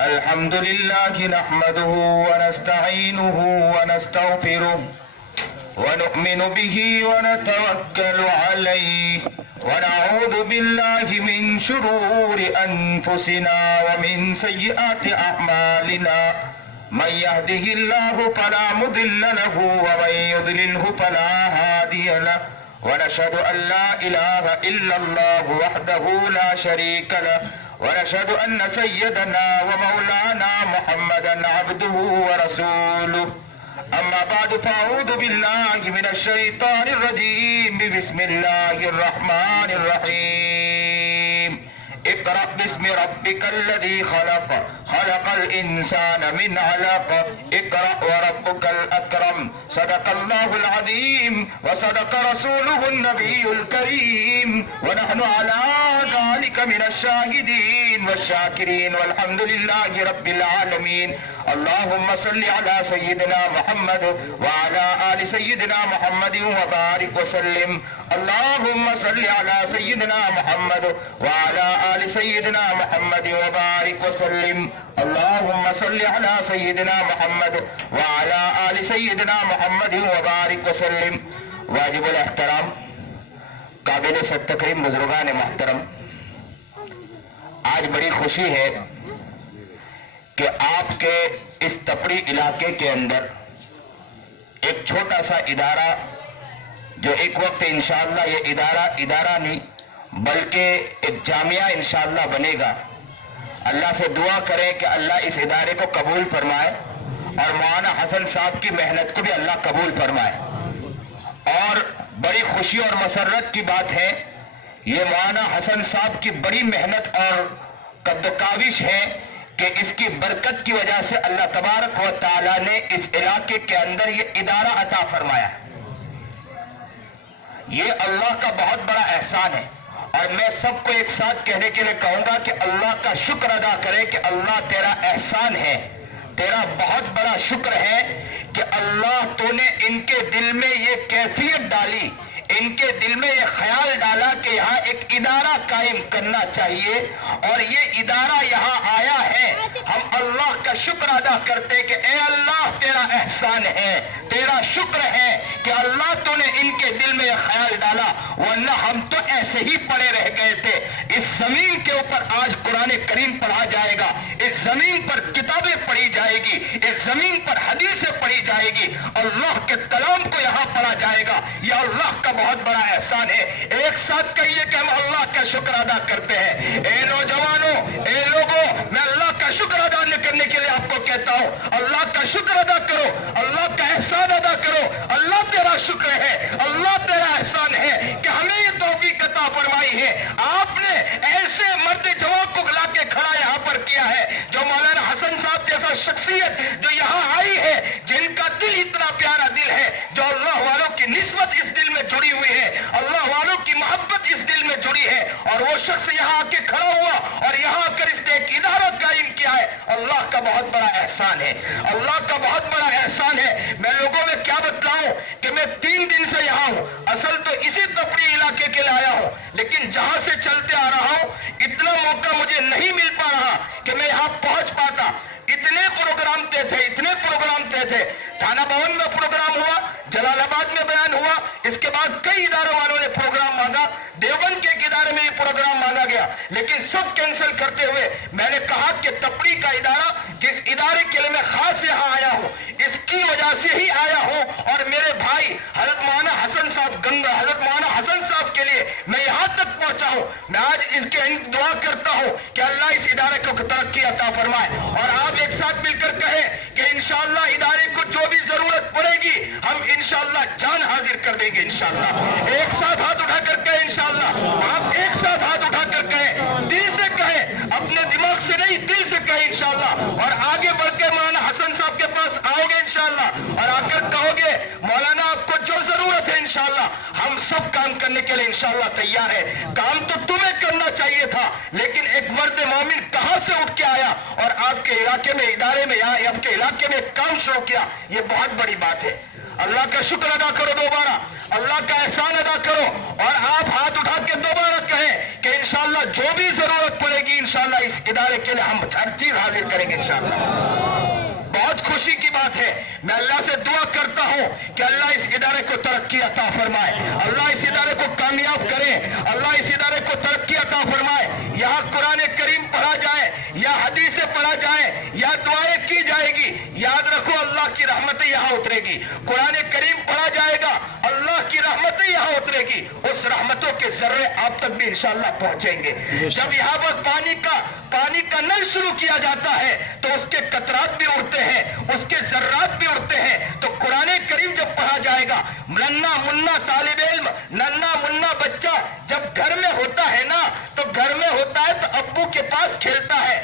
الحمد لله نحمده ونستعينه ونستغفره ونؤمن به ونتوكل عليه ونعوذ بالله من شرور أنفسنا ومن سيئات أعمالنا من يهده الله فلا مضل له ومن يضلله فلا هادي له ونشهد أن لا إله إلا الله وحده لا شريك له ونشهد أن سيدنا ومولانا محمدا عبده ورسوله أما بعد فأعوذ بالله من الشيطان الرجيم بسم الله الرحمن الرحيم اقرأ باسم ربك الذي خلق خلق الإنسان من علق اقرأ وربك الأكرم صدق الله العظيم وصدق رسوله النبي الكريم ونحن على ذلك من الشاهدين والشاكرين والحمد لله رب العالمين. اللهم صل على سيدنا محمد وعلى آل سيدنا محمد وبارك وسلم. اللهم صل على سيدنا محمد وعلى آل سيدنا محمد وبارك وسلم. اللهم صل على سيدنا محمد وعلى آل سيدنا محمد وبارك وسلم. واجب الاحترام قابل تکریم بزرگان محترم، آج بڑی خوشی ہے کہ آپ کے اس تپڑی علاقے کے اندر ایک چھوٹا سا ادارہ، جو ایک وقت انشاءاللہ یہ ادارہ نہیں بلکہ ایک جامعہ انشاءاللہ بنے گا. اللہ سے دعا کریں کہ اللہ اس ادارے کو قبول فرمائے اور مولانا حسن صاحب کی محنت کو بھی اللہ قبول فرمائے. اور بڑی خوشی اور مسرت کی بات ہے، یہ مولانا حسن صاحب کی بڑی محنت اور قد و کاوش ہے کہ اس کی برکت کی وجہ سے اللہ تبارک و تعالی نے اس علاقے کے اندر یہ ادارہ عطا فرمایا. یہ اللہ کا بہت بڑا احسان ہے، اور میں سب کو ایک ساتھ کہنے کے لیے کہوں گا کہ اللہ کا شکر ادا کرے کہ اللہ تیرا احسان ہے، تیرا بہت بڑا شکر ہے کہ اللہ تو نے ان کے دل میں یہ کیفیت ڈالی، ان کے دل میں یہ خیال ڈالا کہ یہاں ایک ادارہ قائم کرنا چاہیے، اور یہ ادارہ یہاں آیا ہے. ہم اللہ کا شکر ادا کرتے کہ اے اللہ تیرا احسان ہے، تیرا شکر ہے کہ اللہ تو نے ان کے دل میں یہ خیال ڈالا، ورنہ ہم تو ایسے ہی پڑے رہ گئے تھے. اس زمین کے اوپر آج قرآن کریم پڑھا جائے گا، اس زمین پر کتابیں پڑھی جائے گی، اس زمین پر حدیثیں پڑھی جائے گی، اللہ کے کلام کو یہاں پڑھا جائے گا. یہ اللہ کا بہت بڑا احسان ہے. ایک ساتھ کہیے کہ ہم اللہ کا شکر ادا کرتے ہیں. اے نوجوانوں، اے لوگوں، میں اللہ کا شکر ادا کرنے کے لیے آپ کو کہتا ہوں، اللہ کا شکر ادا کرو، اللہ کا احسان ادا کرو. اللہ تیرا شکر ہے، اللہ تیرا احسان ہے کہ ہمیں یہ توفیق عطا فرمائی ہے. آپ نے ایسے مرد جوان کو لا کے کھڑا یہاں پر کیا ہے، جو مولانا حسن صاحب جیسا شخصیت جو یہاں آئی ہے، جن کا دل اتنا پیارا دل ہے، جو اللہ والوں کی نسبت اس دل میں جڑی ہوئی ہے، اللہ والوں کی محبت اس دل میں جڑی ہے، اور وہ شخص یہاں آ کے کھڑا ہوا اور یہاں آ کر اس نے ایک ادارہ قائم کیا ہے. اللہ کا بہت بڑا احسان ہے، اللہ کا بہت بڑا احسان ہے. میں لوگوں میں کیا بتلاؤں کہ میں 3 دن سے یہاں ہوں. اصل تو اسی تپڑی علاقے کے لیے آیا ہوں، لیکن جہاں سے چلتے آ رہا ہوں اتنا موقع مجھے نہیں مل پا رہا کہ میں یہاں پہنچ پاتا. اتنے پروگرام طے تھے. تھانہ بھون میں پروگرام ہوا، جلال آباد میں بیان ہوا، اس کے بعد کئی اداروں والوں نے پروگرام مانگا، دیوبند کے ایک ادارے میں یہ پروگرام مانگا گیا، لیکن سب کینسل کرتے ہوئے میں نے کہا کہ تپڑی کا ادارہ، جس ادارے کے لیے میں خاص یہاں آیا ہوں، اس کی وجہ سے ہی آیا ہوں. اور میرے بھائی حضرت مولانا حسن صاحب حضرت مولانا حسن صاحب کے لیے میں یہاں تک پہنچا ہوں. میں آج اس کے دعا کرتا ہوں کہ اللہ اس ادارے کو ترقی عطا فرمائے، اور آپ ایک ساتھ مل کر کہیں کہ انشاءاللہ ادارے کو جو بھی ضرورت پڑے گی ہم انشاءاللہ جان حاضر کر دیں گے. انشاءاللہ ایک ساتھ ہاتھ اٹھا کر کہیں، انشاءاللہ آپ ایک ساتھ ہاتھ اٹھا کر کہیں، دل سے کہیں، اپنے دماغ سے نہیں دل سے کہیں انشاءاللہ. اور آگے بڑھ کے مولانا حسن صاحب کے پاس آؤ گے انشاءاللہ، اور آ کر کہو گے مولانا آپ کو جو ضرورت ہے انشاءاللہ ہم سب کام کرنے کے لیے انشاءاللہ تیار ہے. کام تو تمہیں کرنا چاہیے تھا، لیکن ایک مرد مومن کہاں سے اٹھ کے آیا اور آپ کے علاقے میں ادارے میں یا آپ کے علاقے میں کام شروع کیا، یہ بہت بڑی بات ہے. اللہ کا شکر ادا کرو دوبارہ، اللہ کا احسان ادا کرو، اور آپ ہاتھ اٹھا کے دوبارہ کہیں کہ انشاءاللہ جو بھی ضرورت پڑے گی انشاءاللہ اس ادارے کے لیے ہم ہر چیز حاضر کریں گے انشاءاللہ۔ بہت خوشی کی بات ہے، میں اللہ سے دعا کرتا ہوں کہ اللہ اس ادارے کو ترقی عطا فرمائے، اللہ اس ادارے کو کامیاب کرے، اللہ اس ادارے کو ترقی عطا فرمائے۔ یہاں قرآن کریم پڑھا جائے یا حدیثیں پڑھا جائے یا دعائیں کی جائے گی، یاد رکھو اللہ کی رحمتیں یہاں اترے گی۔ قرآن کریم پڑھا جائے گا، اللہ کی رحمتیں یہاں اترے گی، اس رحمتوں کے ذرے آپ تک بھی انشاءاللہ پہنچیں گے۔ جب یہاں پر پانی کا نل شروع کیا جاتا ہے تو اس کے قطرات بھی اڑتے ہیں، اس کے ذرات بھی اڑتے ہیں۔ تو قرآن کریم جب پڑھا جائے گا، ننا منا طالب علم، ننا منا بچہ جب گھر میں ہوتا ہے نا، تو گھر میں ہوتا ہے تو ابو کے پاس کھیلتا ہے،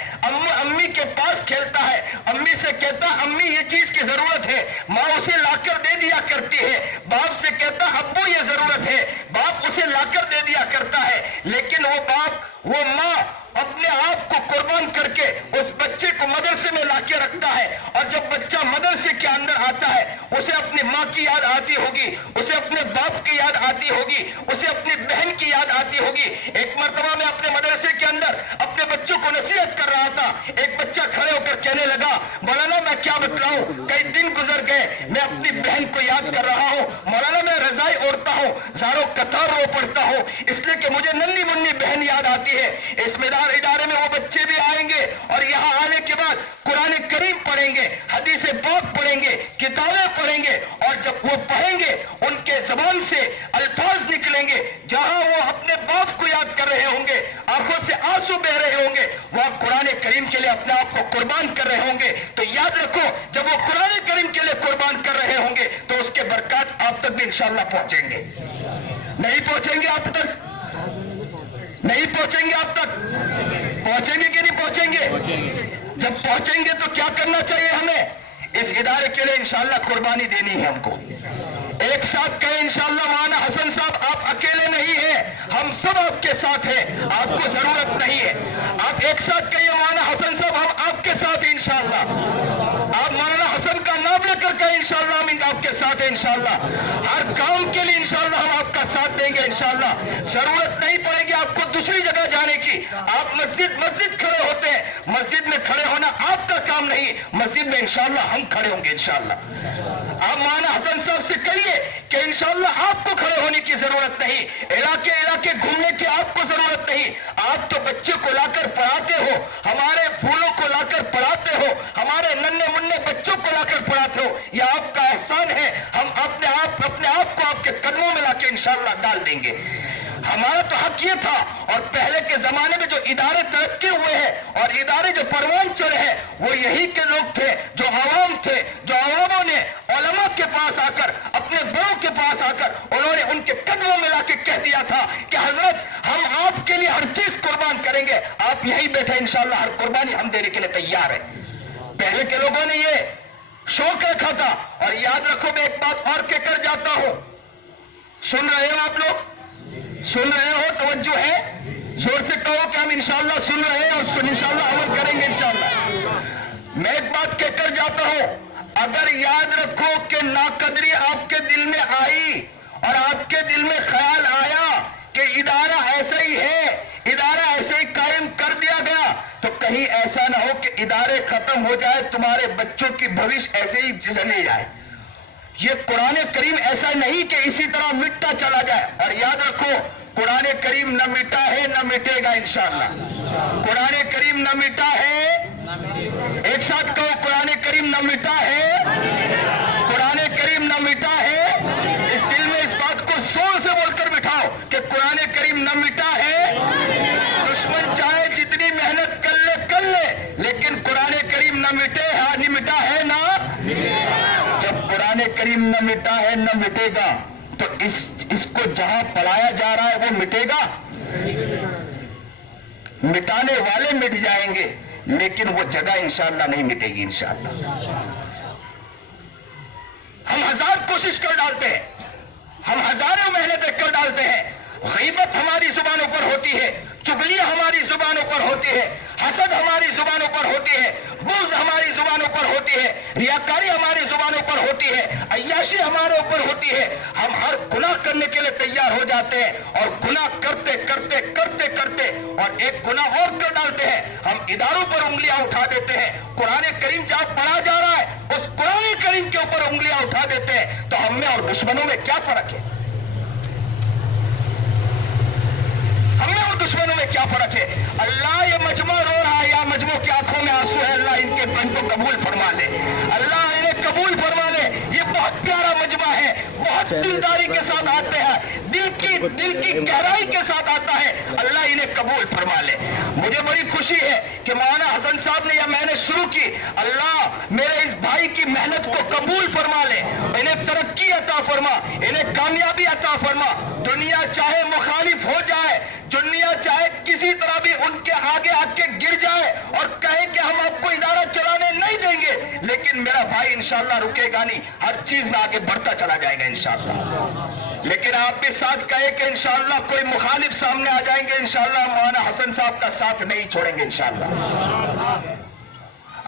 امی کے پاس کھیلتا ہے، امی سے کہتا امی یہ چیز کی ضرورت ہے، ماں اسے لا کر دے دیا کرتی ہے، باپ سے کہتا ابو یہ ضرورت ہے، باپ اسے لا کر دے دیا کرتا ہے۔ لیکن وہ باپ، وہ ماں اپنے آپ کو قربان کر کے اس بچے کو مدرسے میں لا کے رکھتا ہے، اور جب بچہ مدرسے کے اندر آتا ہے اسے اپنی ماں کی یاد آتی ہوگی، اسے اپنے باپ کی یاد آتی ہوگی، اسے اپنی بہن کی یاد آتی ہوگی۔ ایک مرتبہ میں اپنے مدرسے کے اندر اپنے بچوں کو نصیحت کر رہا تھا، ایک بچہ کھڑے ہو کر کہنے لگا مولانا میں کیا بتلاؤں، کئی دن گزر گئے میں اپنی بہن کو یاد کر رہا ہوں، مولانا میں رضائی اوڑھتا ہوں، زاروں قطار رو پڑھتا ہوں، اس لیے کہ مجھے ننھی منی بہن یاد آتی ہے۔ اس ادارے میں وہ بچے بھی آئیں گے اور یہاں آنے کے بعد قرآن کریم پڑھیں گے، حدیث پاک پڑھیں گے، کتابیں پڑھیں گے، اور جب وہ پڑھیں گے ان کے زبان سے الفاظ نکلیں گے، جہاں وہ اپنے باپ کو یاد کر رہے ہوں گے، آنکھوں سے آنسو بہ رہے ہوں گے، وہ قرآن کریم کے لیے اپنے آپ کو قربان کر رہے ہوں گے۔ تو یاد رکھو جب وہ قرآن کریم کے لیے قربان کر رہے ہوں گے تو اس کے برکات آپ تک بھی انشاءاللہ پہنچیں گے۔ نہیں پہنچیں گے آپ تک؟ نہیں پہنچیں گے آپ تک؟ پہنچیں گے کہ نہیں پہنچیں گے؟ جب پہنچیں گے تو کیا کرنا چاہیے ہمیں؟ اس ادارے کے لیے انشاءاللہ قربانی دینی ہے ہم کو۔ ایک ساتھ کہیں انشاءاللہ مولانا حسن صاحب آپ اکیلے نہیں ہیں، ہم سب آپ کے ساتھ ہیں، آپ کو ضرورت نہیں ہے۔ آپ ایک ساتھ کہیے مولانا حسن صاحب ہم آپ کے ساتھ ہیں انشاءاللہ۔ آپ مولانا حسن کا نام لے کر کہیں انشاءاللہ ہم آپ کے ساتھ ہیں انشاءاللہ۔ ہر کام کے لیے انشاءاللہ ہم آپ کا ساتھ دیں گے انشاءاللہ۔ ضرورت نہیں پڑے گی آپ کو دوسری جگہ جانے کی، آپ مسجد کھڑے ہوتے ہیں، مسجد میں کھڑے ہونا آپ کا کام نہیں، مسجد میں انشاءاللہ ہم کھڑے ہوں گے انشاءاللہ۔ آپ مولانا حسن صاحب سے کہیے کہ انشاءاللہ آپ کو کھڑے ہونے کی ضرورت نہیں، علاقے گھومنے کی آپ کو ضرورت نہیں، آپ تو بچے کو لا کر پڑھاتے ہو، ہمارے پھولوں کو لا کر پڑھاتے ہو، ہمارے ننھے منھے بچوں کو لا کر پڑھاتے ہو، یہ آپ کا احسان ہے۔ ہم اپنے آپ کو آپ کے قدموں میں لا کے انشاءاللہ ڈال دیں گے۔ ہمارا تو حق یہ تھا، اور پہلے کے زمانے میں جو ادارے ترقی ہوئے ہیں اور ادارے جو پروان چڑھے ہیں وہ یہی کے لوگ تھے، جو عوام تھے، جو عواموں نے علماء کے پاس آ کر، اپنے بڑوں کے پاس آ کر انہوں نے ان کے قدموں میں لا کے کہہ دیا تھا کہ حضرت ہم آپ کے لیے ہر چیز قربان کریں گے، آپ یہی بیٹھے انشاءاللہ ہر قربانی ہم دینے کے لیے تیار ہیں۔ پہلے کے لوگوں نے یہ شوق رکھا تھا۔ اور یاد رکھو میں ایک بات اور کہہ کر جاتا ہوں، سن رہے ہو آپ لوگ؟ سن رہے ہو؟ توجہ ہے؟ زور سے کہو کہ ہم انشاءاللہ سن رہے ہیں اور انشاءاللہ عمل کریں گے انشاءاللہ۔ میں ایک بات کہہ کر جاتا ہوں، اگر یاد رکھو کہ ناقدری آپ کے دل میں آئی اور آپ کے دل میں خیال آیا کہ ادارہ ایسا ہی ہے، ادارہ ایسے ہی قائم کر دیا گیا، تو کہیں ایسا نہ ہو کہ ادارے ختم ہو جائے، تمہارے بچوں کی بھوش ایسے ہی چلے جائے۔ یہ قرآن کریم ایسا نہیں کہ اسی طرح مٹتا چلا جائے۔ اور یاد رکھو قرآن کریم نہ مٹا ہے نہ مٹے گا انشاءاللہ۔ قرآن کریم نہ مٹا ہے، ایک ساتھ کہو قرآن کریم نہ مٹا ہے، قرآن کریم نہ مٹا ہے۔ اس دل میں اس بات کو زور سے بول کر بٹھاؤ کہ قرآن کریم نہ مٹا ہے۔ دشمن چاہے جتنی محنت کر لے لیکن قرآن کریم نہ مٹے، ہاں نہیں مٹا ہے نا۔ جب قرآن کریم نہ مٹا ہے نہ مٹے گا تو اس کو جہاں پڑھایا جا رہا ہے وہ مٹے گا؟ مٹانے والے مٹ جائیں گے لیکن وہ جگہ انشاءاللہ نہیں مٹے گی انشاءاللہ۔ ہم ہزار کوشش کر ڈالتے ہیں، ہم ہزاروں محنتیں کر ڈالتے ہیں، غیبت ہماری زبانوں پر ہوتی ہے، چغلیاں ہماری زبانوں پر ہوتی ہے، حسد ہماری زبانوں پر ہوتی ہے، بغض ہماری زبانوں پر ہوتی ہوتی ہے, ریاکاری ہماری زبانوں پر ہوتی ہے, عیاشی ہمارے اوپر ہوتی ہے, ہم ہر گناہ کرنے کے لیے تیار ہو جاتے ہیں اور گناہ کرتے کرتے کرتے کرتے اور ایک گناہ اور کر ڈالتے ہیں, ہم اداروں پر انگلیاں اٹھا دیتے ہیں. قرآن کریم جہاں پڑھا جا رہا ہے اس قرآن کریم کے اوپر انگلیاں اٹھا دیتے ہیں. تو ہم میں اور دشمنوں میں کیا فرق ہے؟ ہم میں اور دشمنوں میں کیا فرق ہے؟ اللہ یہ مجمع رو رہا ہے, یا مجمع کی آنکھوں میں آنسو ہے, اللہ ان کے بن کو قبول فرما لے, اللہ انہیں قبول فرما لے. یہ بہت پیارا مجمع ہے, بہت دلداری کے ساتھ آتے ہیں, دل کی گہرائی کے ساتھ آتا ہے, اللہ انہیں قبول فرما لے. مجھے بڑی خوشی ہے کہ مولانا حسن صاحب نے یا میں نے شروع کی, اللہ میرے اس بھائی کی محنت کو قبول فرما لے, انہیں ترقی عطا فرما, انہیں کامیابی عطا فرما. دنیا چاہے مخالف ہو جائے, دنیا چاہے کسی طرح بھی ان کے آگے آ کے گر جائے اور کہے کہ ہم آپ کو ادارہ چلانے نہیں دیں گے, لیکن میرا بھائی انشاءاللہ رکے گا نہیں, ہر چیز میں آگے بڑھتا چلا جائے گا انشاءاللہ. لیکن آپ بھی ساتھ کہے کہ انشاءاللہ کوئی مخالف سامنے آ جائیں گے, انشاءاللہ مولانا حسن صاحب کا ساتھ نہیں چھوڑیں گے انشاءاللہ.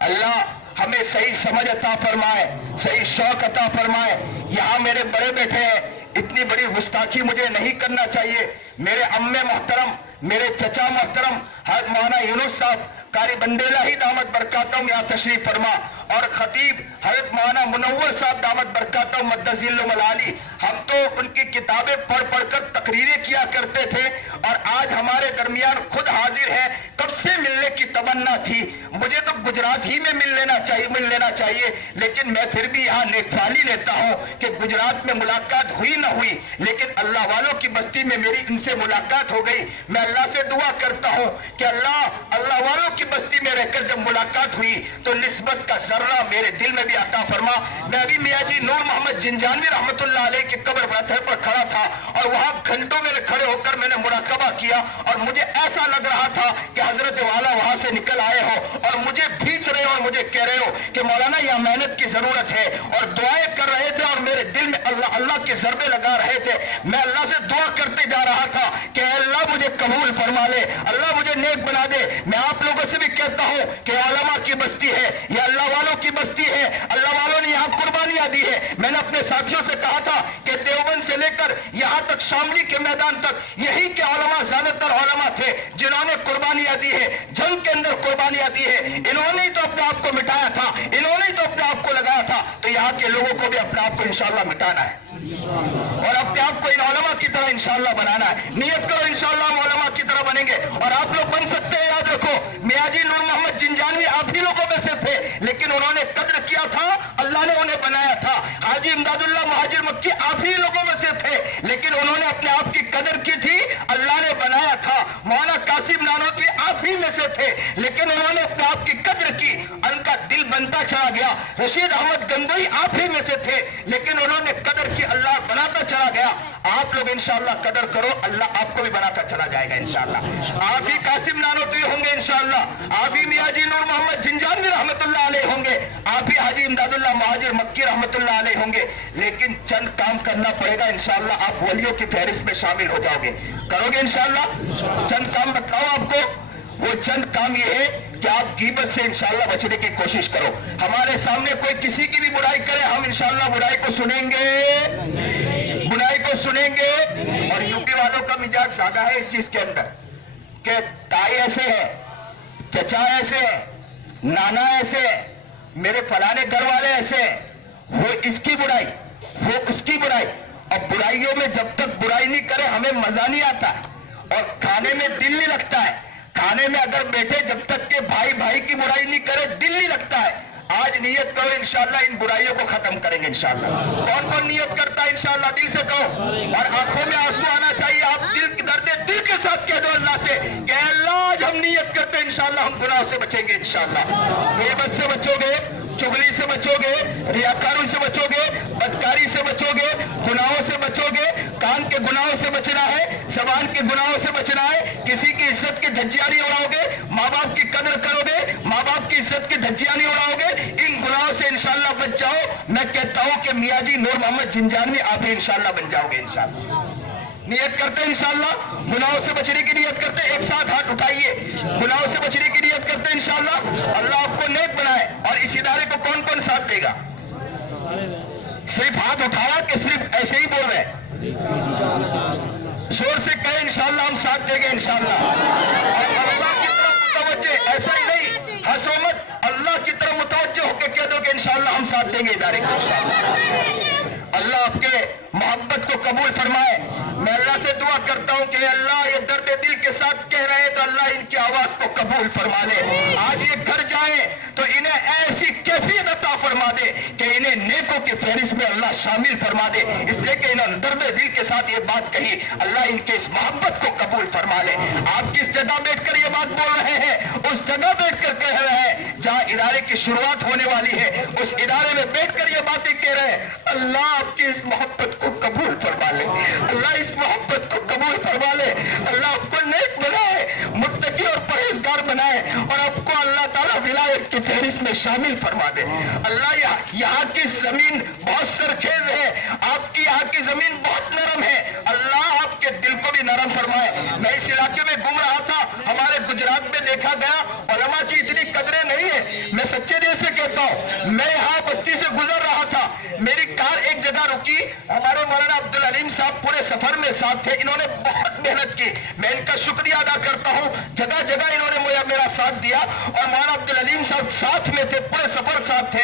اللہ ہمیں صحیح سمجھ عطا فرمائے, صحیح شوق عطا فرمائے. یہاں میرے بڑے بیٹھے ہیں, اتنی بڑی گستاخی مجھے نہیں کرنا چاہیے. میرے امّے محترم, میرے چچا محترم حضرت مولانا یونس صاحب قاری بندیلہ ہی دامت برکاتہم یہاں تشریف فرما, اور خطیب حضرت مولانا منور صاحب دامت برکاتہم مدد ذلہم العالی. ہم تو ان کی کتابیں پڑھ پڑھ کر تقریریں کیا کرتے تھے, اور آج ہمارے درمیان خود حاضر ہے. کب سے ملنے کی تمنا تھی, مجھے تو گجرات ہی میں مل لینا چاہیے, لیکن میں پھر بھی یہاں نیک فالی لیتا ہوں کہ گجرات میں ملاقات ہوئی نہ ہوئی, لیکن اللہ والوں کی بستی میں میری ان سے ملاقات ہو گئی. میں اللہ سے دعا کرتا ہوں کہ اللہ والوں کی بستی میں رہ کر جب ملاقات ہوئی تو نسبت کا ذرہ میرے دل میں بھی عطا فرما. میں ابھی میاں جی نور محمد جنجانوی رحمت اللہ علیہ کی قبر پر کھڑا تھا, اور وہاں گھنٹوں میں کھڑے ہو کر میں نے مراقبہ کیا, اور مجھے ایسا لگ رہا تھا کہ حضرت والا وہاں سے نکل آئے ہو اور مجھے بھیچ رہے ہو اور مجھے کہہ رہے ہو کہ مولانا یہ محنت کی ضرورت ہے, اور دعائیں کر رہے تھے, اور میرے دل میں اللہ کے ضربے لگا رہے تھے. میں اللہ سے دعا کرتے جا رہا تھا کہ اللہ مجھے قبول فرما لے, اللہ مجھے نیک بنا دے. میں آپ لوگوں سے بھی کہتا ہوں کہ علماء کی بستی ہے, یہ اللہ والوں کی بستی ہے, اللہ والوں نے یہاں قربانیاں دی ہے. میں نے اپنے ساتھیوں سے کہا تھا کہ دیوبند سے لے کر یہاں تک شاملی کے میدان تک یہی کے علماء زیادہ تر علماء تھے جنہوں نے قربانیاں دی ہے, جنگ کے اندر قربانیاں دی ہے. انہوں نے تو اپنے آپ کو مٹایا تھا, انہوں نے تو اپنے آپ کو لگایا تھا, تو یہاں کے لوگوں کو بھی اپنے آپ کو انشاءاللہ مٹانا ہے اور اپنے آپ کو ان علماء کی طرح انشاءاللہ بنانا ہے. نیت کرو انشاءاللہ ہم علماء کی طرح بنیں گے, اور آپ لوگ بن سکتے ہیں. یاد رکھو میاں جی نور محمد جنجانوی آپ ہی لوگوں میں سے تھے, لیکن انہوں نے قدر کیا تھا, اللہ نے انہیں بنایا تھا. حاجی امداد اللہ مہاجر مکی آپ ہی لوگوں میں سے تھے, لیکن انہوں نے اپنے آپ کی قدر کی تھی, اللہ نے بنایا تھا. مولانا قاسم نانوتوی آپ ہی میں سے تھے, لیکن انہوں نے اپنے آپ کی قدر کی, ان کا دل بنتا چلا گیا. رشید احمد گنگوئی آپ ہی میں سے تھے, لیکن انہوں نے قدر کی, اللہ بناتا چلا گیا. آپ لوگ انشاءاللہ قدر کرو, اللہ آپ کو بھی بناتا چلا جائے گا انشاءاللہ. آپ ہی قاسم نانوتوی ہوں گے انشاءاللہ, آپ ہی میاں جی نور محمد جنجانوی رحمت اللہ علیہ ہوں گے, آپ ہی حاجی امداد اللہ مہاجر مکی رحمت اللہ علیہ ہوں گے, لیکن چند کام کرنا پڑے گا انشاءاللہ. آپ ولیوں کی فہرست میں شامل ہو جاؤ گے, کرو گے انشاءاللہ. چند کام بتاؤ آپ کو, وہ چند کام یہ ہے کہ آپ غیبت سے انشاءاللہ بچنے کی کوشش کرو. ہمارے سامنے کوئی کسی کی بھی برائی کرے, ہم انشاءاللہ برائی کو سنیں گے, برائی کو سنیں گے. اور یوپی والوں کا مزاج زیادہ ہے اس چیز کے اندر کہ تائی ایسے ہے, چچا ایسے ہے, نانا ایسے ہے, میرے فلانے گھر والے ایسے ہیں, وہ اس کی برائی, وہ اس کی برائی. اور برائیوں میں جب تک برائی نہیں کرے ہمیں مزہ نہیں آتا ہے, اور کھانے میں دل نہیں لگتا ہے. کھانے میں اگر بیٹھے جب تک کہ بھائی بھائی کی برائی نہیں کرے دل نہیں لگتا ہے. آج نیت کرو انشاءاللہ ان برائیوں کو ختم کریں گے انشاءاللہ. کون کون نیت کرتا ہے انشاءاللہ دل سے کہو, اور آنکھوں میں آنسو آنا چاہیے. آپ دل کے ساتھ کہہ دو اللہ سے کہ اللہ آج ہم نیت کرتے ہیں انشاءاللہ ہم گناہوں سے بچیں گے انشاءاللہ. غیبت سے بچو گے, چغلی سے بچو گے, ریاکاری سے بچو گے, بدکاری سے بچو گے, گناہوں سے بچو گے. کان کے گناہوں سے بچنا ہے, زبان کے گناہوں سے بچنا ہے. کسی کی عزت کی دھجیاں نہیں اڑاؤ گے, ماں باپ کی قدر کرو گے, ماں باپ کی عزت کی دھجیاں نہیں اڑاؤ گے. ان گناہوں سے انشاءاللہ بچ جاؤ. میں کہتا ہوں کہ میاں جی نور محمد جنجانوی آپ بھی انشاءاللہ بن جاؤ گے انشاءاللہ. نیت کرتے ہیں انشاءاللہ, گناہوں سے بچنے کی نیت کرتے ہیں, ایک ساتھ ہاتھ اٹھائیے. گناہوں سے بچنے کی نیت کرتے ہیں انشاءاللہ, اللہ آپ کو نیک بنائے اور اس ادارے کو کون کون ساتھ دے گا؟ صرف ہاتھ اٹھایا کہ صرف ایسے ہی بول رہے ہیں؟ زور سے کہیں انشاءاللہ ہم ساتھ دیں گے انشاءاللہ. اور اللہ کی طرف متوجہ، ایسا ہی نہیں ہنسو مت، اللہ کی طرف متوجہ ہو کے کہہ دو کہ انشاءاللہ ہم ساتھ دیں گے ادارے کو انشاءاللہ. اللہ آپ کے محبت کو قبول فرمائے. میں اللہ سے دعا کرتا ہوں کہ اللہ یہ درد دل کے ساتھ کہہ رہے ہیں تو اللہ ان کی آواز کو قبول فرما لے. آج یہ گھر جائیں تو انہیں ایسی کیفیت عطا فرما دے کہ انہیں نیکوں کی فہرست میں اللہ شامل فرما دے، اس لیے کہ انہوں نے درد دل کے ساتھ یہ بات کہی. اللہ ان کے اس محبت کو قبول فرما لے. آپ کس جگہ بیٹھ کر یہ بات بول رہے ہیں؟ اس جگہ بیٹھ کر کہہ رہے ہیں جہاں ادارے کی شروعات ہونے والی ہے، اس ادارے میں بیٹھ کر یہ باتیں کہہ رہے ہیں. اللہ آپ کی اس محبت کو قبول فرما لے، اللہ اس محبت کو قبول فرما لے. اللہ آپ کو نیک بنائے، متقی اور پرہیزگار بنائے، اور آپ کو اللہ تعالیٰ ولایت کی فہرست میں شامل فرما دے. اللہ یہاں کی زمین بہت سرخیز ہے، آپ کی یہاں کی زمین بہت نرم ہے. اللہ آپ کے دل کو بھی نرم فرمائے. میں اس علاقے میں گھوم رہا تھا، ہمارے گجرات میں دیکھا گیا علماء کی اتنی قدریں نہیں ہے. میں سچے دل سے کہتا ہوں، میں یہاں بستی سے گزر رہا تھا، میری کار ایک جگہ رکی، ہمارے مولانا عبدالعلیم صاحب پورے سفر میں ساتھ تھے. انہوں نے بہت محنت کی، میں ان کا شکریہ ادا کرتا ہوں. جگہ جگہ انہوں نے میرا ساتھ دیا، اور مولانا عبدالعلیم صاحب ساتھ میں تھے، پورے سفر ساتھ تھے.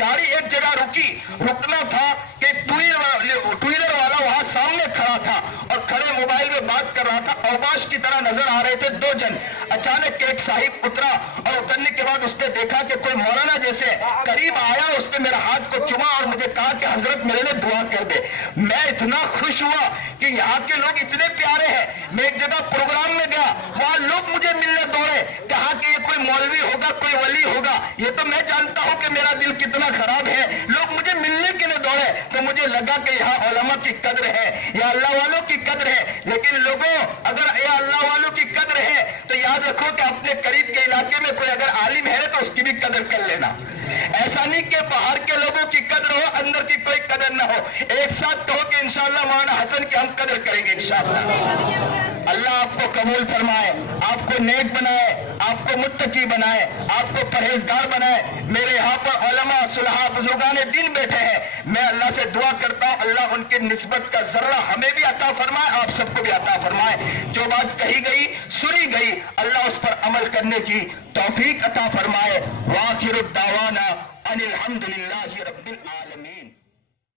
گاڑی ایک جگہ رکی، رکنا تھا کہ ٹو ویلر والا وہاں سامنے کھڑا تھا اور کھڑے موبائل میں بات کر رہا تھا. اوباش کی طرح نظر آ رہے تھے دو جن. اچانک ایک صاحب اترا، اور اترنے کے بعد اس نے دیکھا کہ کوئی مولانا جیسے قریب آیا، اس نے میرا ہاتھ کو چوما اور مجھے کہا کہ حضرت میرے لیے دعا کر دے. میں اتنا خوش ہوا کہ یہاں کے لوگ اتنے پیارے ہیں. میں ایک جگہ پروگرام میں گیا، وہاں لوگ مجھے ملنے دوڑے، کہا کہ یہ کوئی مولوی ہوگا، کوئی ولی ہوگا. یہ تو میں جانتا ہوں کہ میرا دل کتنا خراب ہے، لوگ مجھے ملنے کے لیے دوڑے. تو مجھے لگا کہ یہاں علماء کی قدر ہے، یا اللہ والوں کی قدر ہے. لیکن لوگوں، اگر یا اللہ والوں کی قدر ہے تو یاد رکھو کہ اپنے قریب کے علاقے میں کوئی اگر عالم ہے تو اس کی بھی قدر کر لینا. ایسا نہیں کہ باہر کے لوگوں کی قدر ہو، اندر کی کوئی قدر نہ ہو. ایک ساتھ کہو کہ انشاءاللہ مولانا حسن کی ہم قدر کریں گے انشاءاللہ. اللہ آپ کو قبول فرمائے، آپ کو نیک بنائے، آپ کو متقی بنائے، آپ کو پرہیزگار بنائے. میرے یہاں پر علماء، صلحاء، بزرگان دین بیٹھے ہیں. میں اللہ سے دعا کرتا ہوں اللہ ان کی نسبت کا ذرہ ہمیں بھی عطا فرمائے، آپ سب کو بھی عطا فرمائے. جو بات کہی گئی، سنی گئی، اللہ اس پر عمل کرنے کی توفیق عطا فرمائے. وآخر الدعوانا ان الحمدللہ رب العالمین.